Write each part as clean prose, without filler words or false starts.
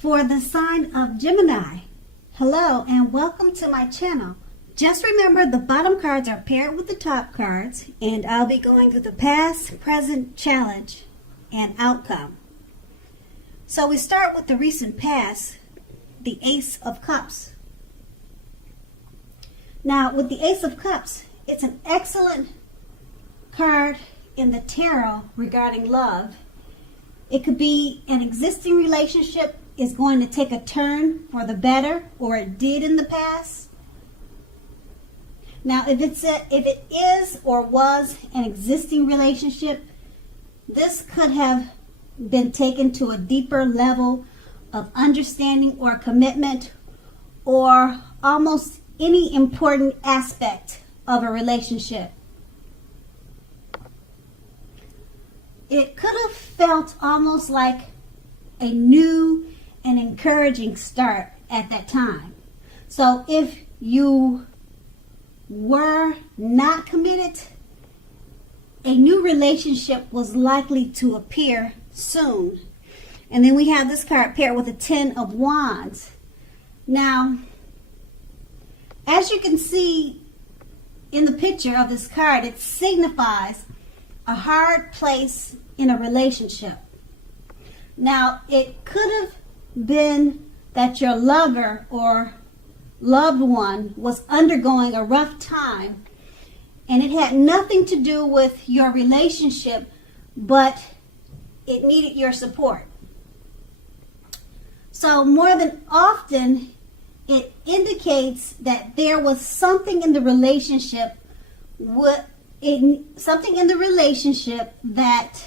for the sign of Gemini. Hello and welcome to my channel. Just remember the bottom cards are paired with the top cards, and I'll be going through the past, present, challenge, and outcome. So we start with the recent past, the Ace of Cups. Now with the Ace of Cups, it's an excellent card in the tarot regarding love. It could be an existing relationship is going to take a turn for the better, or it did in the past. Now if it is or was an existing relationship, this could have been taken to a deeper level of understanding or commitment, or almost any important aspect of a relationship. It could have felt almost like a new and encouraging start at that time. So if you were not committed, a new relationship was likely to appear soon. And then we have this card paired with the Ten of Wands. Now, as you can see in the picture of this card, it signifies a hard place in a relationship. Now, it could have been that your lover or loved one was undergoing a rough time, and it had nothing to do with your relationship, but it needed your support. So that there was something in the relationship that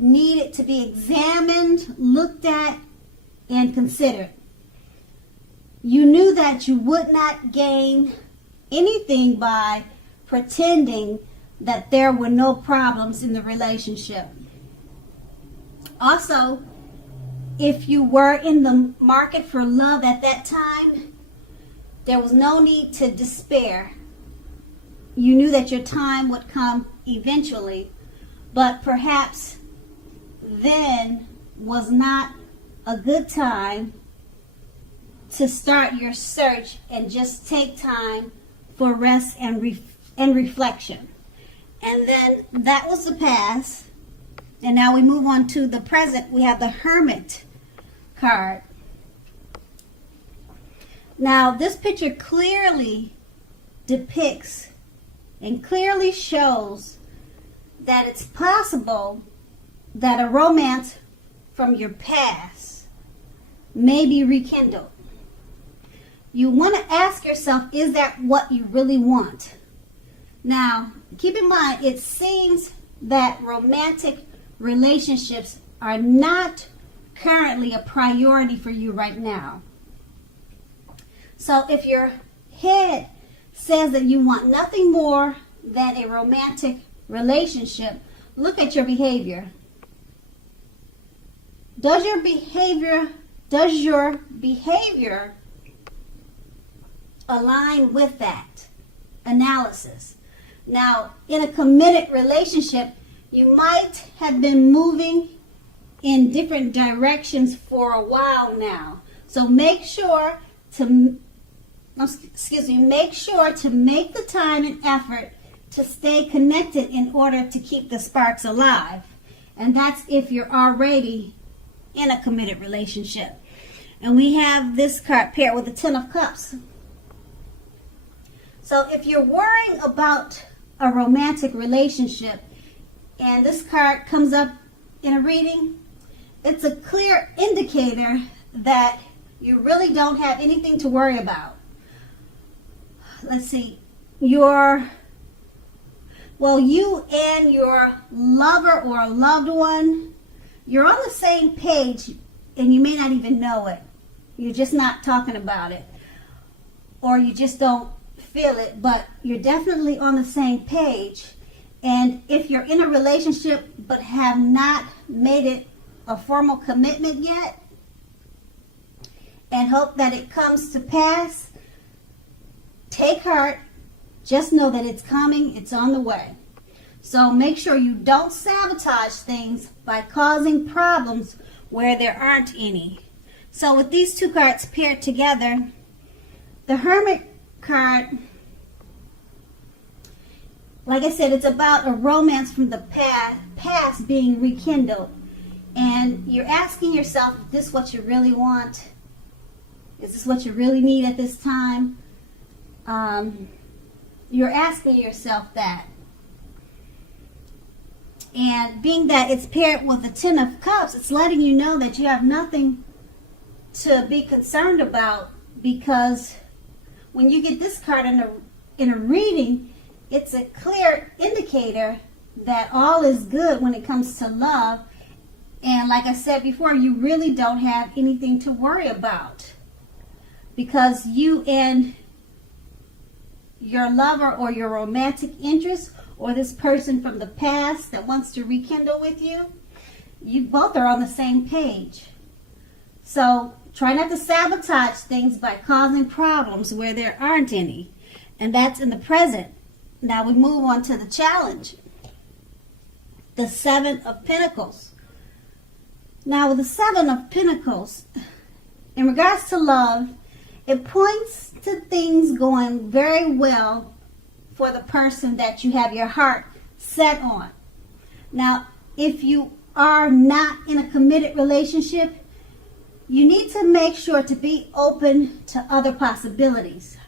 needed to be examined, looked at, and considered. You knew that you would not gain anything by pretending that there were no problems in the relationship. Also, if you were in the market for love at that time, there was no need to despair. You knew that your time would come eventually, but perhaps then was not a good time to start your search and just take time for rest and reflection. And then that was the past. And now we move on to the present. We have the Hermit card. Now this picture clearly depicts and clearly shows that it's possible that a romance from your past may be rekindled. You want to ask yourself, is that what you really want? Now, keep in mind, it seems that romantic relationships are not currently a priority for you right now. So if your head says that you want nothing more than a romantic relationship, look at your behavior. Does your behavior align with that analysis? Now, in a committed relationship, you might have been moving in different directions for a while now. So make sure to make the time and effort to stay connected in order to keep the sparks alive. And that's if you're already in a committed relationship. And we have this card paired with the Ten of Cups. So if you're worrying about a romantic relationship and this card comes up in a reading, it's a clear indicator that you really don't have anything to worry about. Let's see, you and your lover or loved one, you're on the same page, and you may not even know it. You're just not talking about it, or you just don't feel it, but you're definitely on the same page. And if you're in a relationship but have not made it a formal commitment yet and hope that it comes to pass, take heart. Just know that it's coming, it's on the way. So make sure you don't sabotage things by causing problems where there aren't any. So with these two cards paired together, the Hermit card, like I said, it's about a romance from the past being rekindled. And you're asking yourself, is this what you really want? Is this what you really need at this time? You're asking yourself that. And being that it's paired with the Ten of Cups, it's letting you know that you have nothing to be concerned about, because when you get this card in a reading, it's a clear indicator that all is good when it comes to love. And like I said before, you really don't have anything to worry about, because you and your lover or your romantic interest or this person from the past that wants to rekindle with you, you both are on the same page. So try not to sabotage things by causing problems where there aren't any. And that's in the present. Now we move on to the challenge. The Seven of Pentacles. Now with the Seven of Pentacles, in regards to love, it points to things going very well for the person that you have your heart set on. Now, if you are not in a committed relationship, you need to make sure to be open to other possibilities.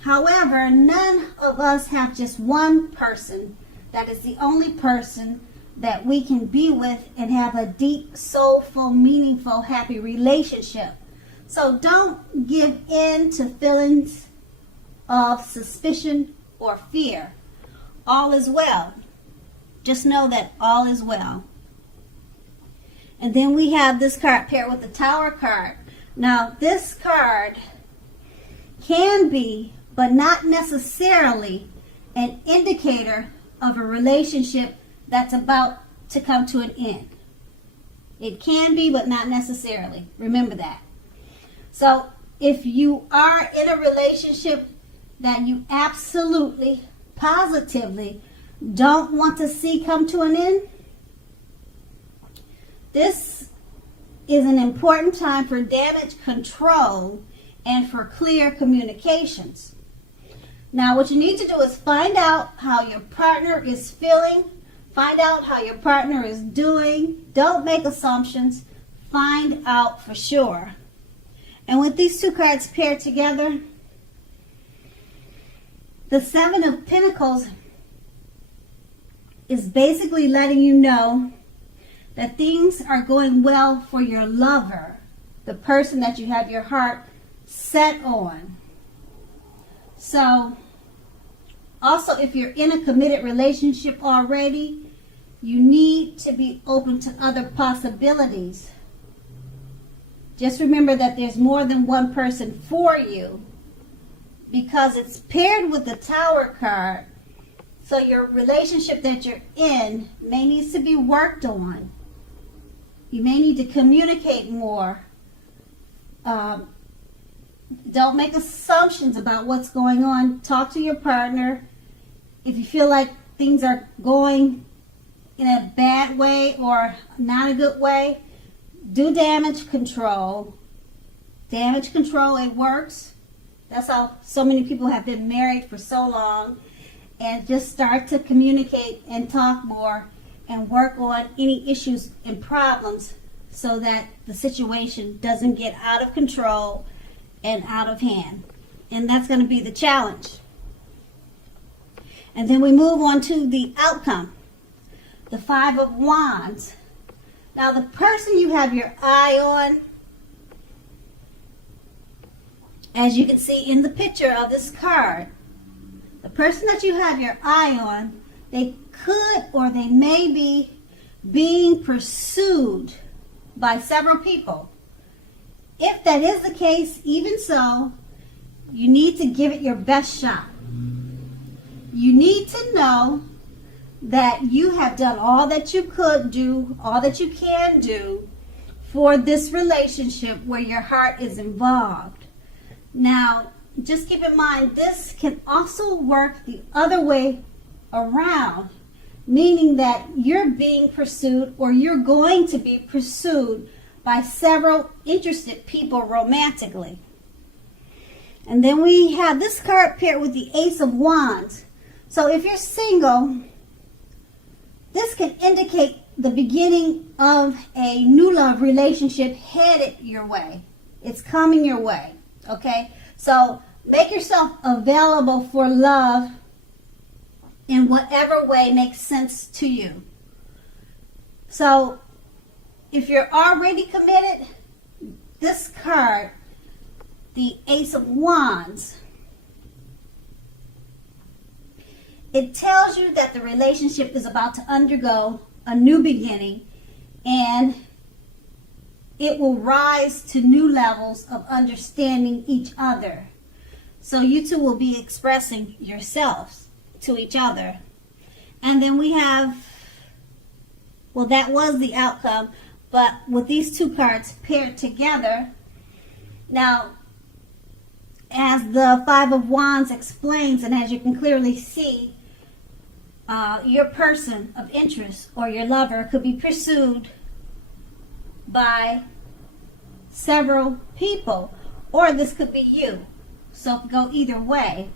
However, none of us have just one person that is the only person that we can be with and have a deep, soulful, meaningful, happy relationship. So don't give in to feelings of suspicion or fear. All is well. Just know that all is well. And then we have this card paired with the Tower card. Now this card can be, but not necessarily, an indicator of a relationship that's about to come to an end. It can be, but not necessarily. Remember that. So if you are in a relationship that you absolutely, positively don't want to see come to an end, this is an important time for damage control and for clear communications. Now what you need to do is find out how your partner is feeling, find out how your partner is doing. Don't make assumptions, find out for sure. And with these two cards paired together, the Seven of Pentacles is basically letting you know that things are going well for your lover, the person that you have your heart set on. So, also if you're in a committed relationship already, you need to be open to other possibilities. Just remember that there's more than one person for you, because it's paired with the Tower card. So your relationship that you're in may need to be worked on. You may need to communicate more. Don't make assumptions about what's going on. Talk to your partner. If you feel like things are going in a bad way or not a good way, do damage control. Damage control, it works. That's how so many people have been married for so long. And just start to communicate and talk more and work on any issues and problems so that the situation doesn't get out of control and out of hand. And that's going to be the challenge. And then we move on to the outcome. The Five of Wands. Now the person you have your eye on, as you can see in the picture of this card, the person that you have your eye on, they could or they may be being pursued by several people. If that is the case, even so, you need to give it your best shot. You need to know that you have done all that you could do, all that you can do for this relationship where your heart is involved. Now, just keep in mind, this can also work the other way around. meaning that you're being pursued or you're going to be pursued by several interested people romantically. And then we have this card paired with the Ace of Wands. So if you're single, this can indicate the beginning of a new love relationship headed your way. It's coming your way, okay? So make yourself available for love in whatever way makes sense to you. So if you're already committed, this card, the Ace of Wands, it tells you that the relationship is about to undergo a new beginning, and it will rise to new levels of understanding each other. So you two will be expressing yourselves to each other. And then we have, well, that was the outcome, but with these two cards paired together, now, as the Five of Wands explains, and as you can clearly see, your person of interest or your lover could be pursued by several people, or this could be you. So it could go either way.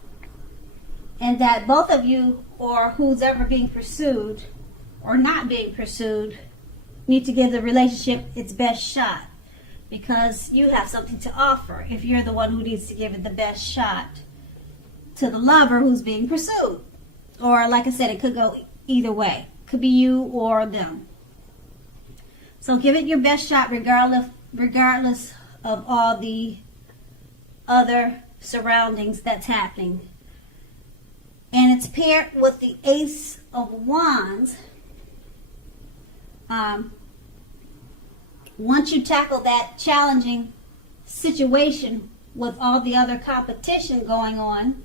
And that both of you, or who's ever being pursued or not being pursued, need to give the relationship its best shot, because you have something to offer if you're the one who needs to give it the best shot to the lover who's being pursued. Or like I said, it could go either way. Could be you or them. So give it your best shot regardless of all the other surroundings that's happening. And it's paired with the Ace of Wands. Once you tackle that challenging situation with all the other competition going on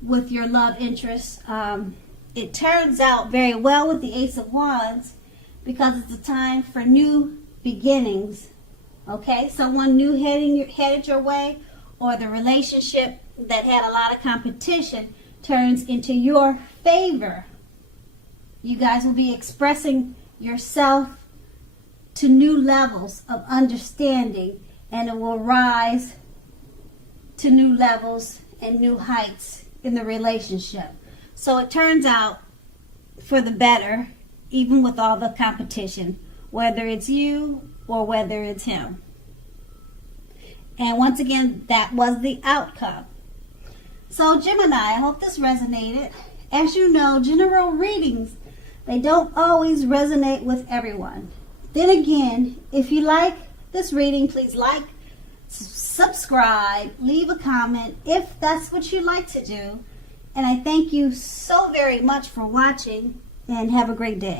with your love interest, it turns out very well with the Ace of Wands, because it's a time for new beginnings. Okay, someone new headed your way, or the relationship that had a lot of competition turns into your favor. You guys will be expressing yourself to new levels of understanding, and it will rise to new levels and new heights in the relationship. So it turns out for the better, even with all the competition, whether it's you or whether it's him. And once again, that was the outcome. So Gemini, I hope this resonated. As you know, general readings, they don't always resonate with everyone. Then again, if you like this reading, please like, subscribe, leave a comment if that's what you like to do. And I thank you so very much for watching, and have a great day.